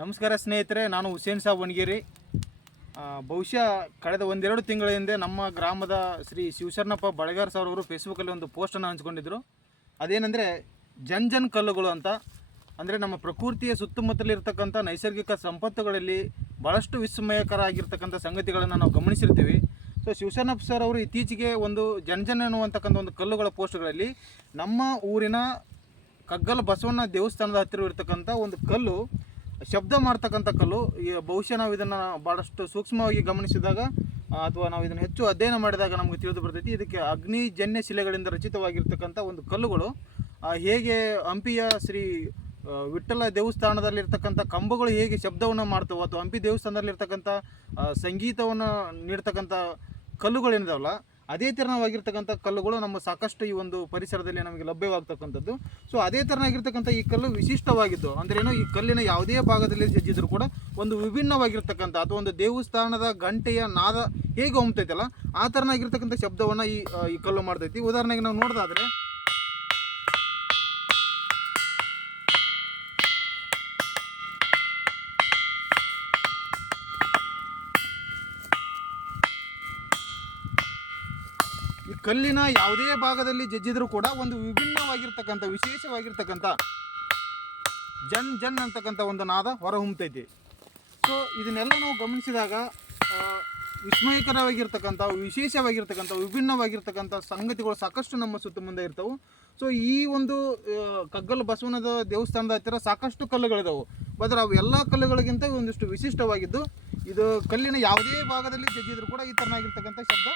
ನಮಸ್ಕಾರ ಸ್ನೇಹಿತರೆ, ನಾನು ಹುಸೇನ್ ಸಾಬ್ ವಣಗೇರಿ. ಬಹುಶಃ ಕಳೆದ ಒಂದೆರಡು ತಿಂಗಳ ಹಿಂದೆ ನಮ್ಮ ಗ್ರಾಮದ ಶ್ರೀ ಶಿವಶರಣಪ್ಪ ಬಳಗಾರ್ ಸರ್ ಅವರು ಫೇಸ್ಬುಕ್ಕಲ್ಲಿ ಒಂದು ಪೋಸ್ಟನ್ನು ಹಂಚ್ಕೊಂಡಿದ್ದರು. ಅದೇನೆಂದರೆ ಜನ್ ಕಲ್ಲುಗಳು ಅಂತ. ಅಂದರೆ ನಮ್ಮ ಪ್ರಕೃತಿಯ ಸುತ್ತಮುತ್ತಲಿರ್ತಕ್ಕಂಥ ನೈಸರ್ಗಿಕ ಸಂಪತ್ತುಗಳಲ್ಲಿ ಭಾಳಷ್ಟು ವಿಸ್ಮಯಕರ ಆಗಿರ್ತಕ್ಕಂಥ ಸಂಗತಿಗಳನ್ನು ನಾವು ಗಮನಿಸಿರ್ತೀವಿ. ಸೊ ಶಿವಶರಣಪ್ಪ ಸರ್ ಅವರು ಇತ್ತೀಚೆಗೆ ಒಂದು ಜನ್ ಅನ್ನುವಂತಕ್ಕಂಥ ಒಂದು ಕಲ್ಲುಗಳ ಪೋಸ್ಟ್ಗಳಲ್ಲಿ ನಮ್ಮ ಊರಿನ ಕಗ್ಗಲ ಬಸವಣ್ಣ ದೇವಸ್ಥಾನದ ಹತ್ತಿರ ಇರ್ತಕ್ಕಂಥ ಒಂದು ಕಲ್ಲು ಶಬ್ದ ಮಾಡ್ತಕ್ಕಂಥ ಕಲ್ಲು. ಬಹುಶಃ ನಾವು ಇದನ್ನು ಭಾಳಷ್ಟು ಸೂಕ್ಷ್ಮವಾಗಿ ಗಮನಿಸಿದಾಗ ಅಥವಾ ನಾವು ಇದನ್ನು ಹೆಚ್ಚು ಅಧ್ಯಯನ ಮಾಡಿದಾಗ ನಮಗೆ ತಿಳಿದು ಬರ್ತೈತಿ. ಇದಕ್ಕೆ ಅಗ್ನಿಜನ್ಯ ಶಿಲೆಗಳಿಂದ ರಚಿತವಾಗಿರ್ತಕ್ಕಂಥ ಒಂದು ಕಲ್ಲುಗಳು. ಹೇಗೆ ಹಂಪಿಯ ಶ್ರೀ ವಿಠ್ಠಲ ದೇವಸ್ಥಾನದಲ್ಲಿರ್ತಕ್ಕಂಥ ಕಂಬಗಳು ಹೇಗೆ ಶಬ್ದವನ್ನು ಮಾಡ್ತವೆ ಅಥವಾ ಹಂಪಿ ದೇವಸ್ಥಾನದಲ್ಲಿರ್ತಕ್ಕಂಥ ಸಂಗೀತವನ್ನು ನೀಡ್ತಕ್ಕಂಥ ಕಲ್ಲುಗಳೇನಿದಾವಲ್ಲ, ಅದೇ ಥರವಾಗಿರ್ತಕ್ಕಂಥ ಕಲ್ಲುಗಳು ನಮ್ಮ ಸಾಕಷ್ಟು ಈ ಒಂದು ಪರಿಸರದಲ್ಲಿ ನಮಗೆ ಲಭ್ಯವಾಗ್ತಕ್ಕಂಥದ್ದು. ಸೊ ಅದೇ ಥರನಾಗಿರ್ತಕ್ಕಂಥ ಈ ಕಲ್ಲು ವಿಶಿಷ್ಟವಾಗಿದ್ದು ಅಂದ್ರೇನು, ಈ ಕಲ್ಲಿನ ಯಾವುದೇ ಭಾಗದಲ್ಲಿ ಜಜ್ಜಿದ್ರು ಕೂಡ ಒಂದು ವಿಭಿನ್ನವಾಗಿರ್ತಕ್ಕಂಥ ಅಥವಾ ಒಂದು ದೇವಸ್ಥಾನದ ಗಂಟೆಯ ನಾದ ಹೇಗೆ ಹೊಮ್ತೈತಲ್ಲ ಆ ಥರನಾಗಿರ್ತಕ್ಕಂಥ ಶಬ್ದವನ್ನು ಈ ಕಲ್ಲು ಮಾಡ್ತೈತಿ. ಉದಾಹರಣೆಗೆ ನಾವು ನೋಡೋದಾದರೆ ಈ ಕಲ್ಲಿನ ಯಾವುದೇ ಭಾಗದಲ್ಲಿ ಜಜ್ಜಿದ್ರೂ ಕೂಡ ಒಂದು ವಿಭಿನ್ನವಾಗಿರ್ತಕ್ಕಂಥ ವಿಶೇಷವಾಗಿರ್ತಕ್ಕಂಥ ಜನ್ ಅಂತಕ್ಕಂಥ ಒಂದು ನಾದ ಹೊರಹೊಮ್ಮತೈತಿ. ಸೊ ಇದನ್ನೆಲ್ಲ ನಾವು ಗಮನಿಸಿದಾಗ ವಿಸ್ಮಯಕರವಾಗಿರ್ತಕ್ಕಂಥ ವಿಶೇಷವಾಗಿರ್ತಕ್ಕಂಥ ವಿಭಿನ್ನವಾಗಿರ್ತಕ್ಕಂಥ ಸಂಗತಿಗಳು ಸಾಕಷ್ಟು ನಮ್ಮ ಸುತ್ತ ಮುಂದೆ ಇರ್ತವೆ. ಸೊ ಈ ಒಂದು ಕಗ್ಗಲ ಬಸವಣ್ಣದ ದೇವಸ್ಥಾನದ ಹತ್ತಿರ ಸಾಕಷ್ಟು ಕಲ್ಲುಗಳಿದಾವೆ. ಆದರೆ ಅವು ಎಲ್ಲ ಕಲ್ಲುಗಳಿಗಿಂತ ಒಂದಿಷ್ಟು ವಿಶಿಷ್ಟವಾಗಿದ್ದು, ಇದು ಕಲ್ಲಿನ ಯಾವುದೇ ಭಾಗದಲ್ಲಿ ಜಜ್ಜಿದ್ರು ಕೂಡ ಈ ಥರನಾಗಿರ್ತಕ್ಕಂಥ ಶಬ್ದ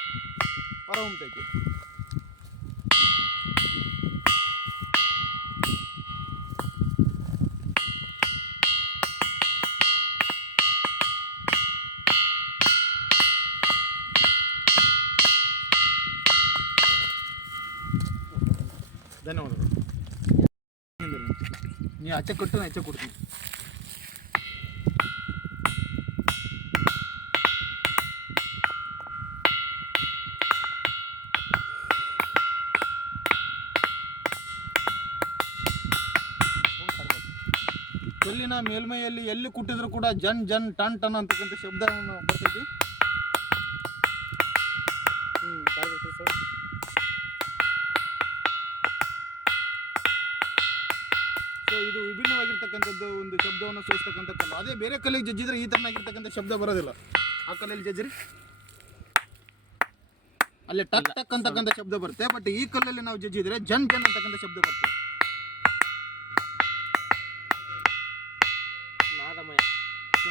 ಹೊರಹೊಮ್ಮತೈತಿ. ಧನ್ಯವಾದಗಳು. ನೀವು ಆಚೆ ಕೊಟ್ಟು ನಾನು ಆಚೆ ಕೊಡ್ತೀನಿ. ಕಲ್ಲಿನ ಮೇಲ್ಮೈಯಲ್ಲಿ ಎಲ್ಲಿ ಕುಟ್ಟಿದ್ರು ಕೂಡ ಜನ್ ಟನ್ ಅಂತಕ್ಕಂಥ ಶಬ್ದವನ್ನು ಬರ್ತೈತಿ. ಸೊ ಇದು ವಿಭಿನ್ನವಾಗಿರ್ತಕ್ಕಂಥದ್ದು ಒಂದು ಶಬ್ದವನ್ನು ಸೂಚಿಸ್ತಕ್ಕಂಥ ಕಲ್ಲು. ಅದೇ ಬೇರೆ ಕಲ್ಲಿಗೆ ಜಜ್ಜಿದ್ರೆ ಈ ಥರನಾಗಿರ್ತಕ್ಕಂಥ ಶಬ್ದ ಬರೋದಿಲ್ಲ. ಆ ಕಲ್ಲಲ್ಲಿ ಜಜ್ಜಿರಿ ಅಲ್ಲಿ ಟಕ್ ಟಕ್ ಅಂತಕ್ಕಂಥ ಶಬ್ದ ಬರುತ್ತೆ. ಬಟ್ ಈ ಕಲ್ಲಲ್ಲಿ ನಾವು ಜಜ್ಜಿದ್ರೆ ಜನ್ ಅಂತಕ್ಕಂಥ ಶಬ್ದ ಬರುತ್ತೆ.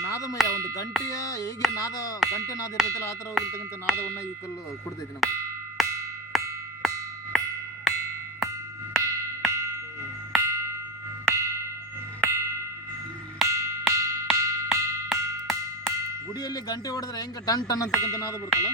ನಾದಮಯ ಒಂದು ಗಂಟೆಯ ಹೇಗೆ ಗಂಟೆ ನಾದ ಇರ್ತೈತಲ್ಲ ಆ ಥರ ಹೋಗಿರ್ತಕ್ಕಂಥ ನಾದವನ್ನು ಈ ಕಲ್ಲು ಕೊಡ್ತೈತಿ ನಮಗೆ. ಗುಡಿಯಲ್ಲಿ ಗಂಟೆ ಹೊಡೆದ್ರೆ ಹೆಂಗೆ ಟನ್ ಅಂತಕ್ಕಂಥ ನಾದ ಬರುತ್ತಲ್ಲ,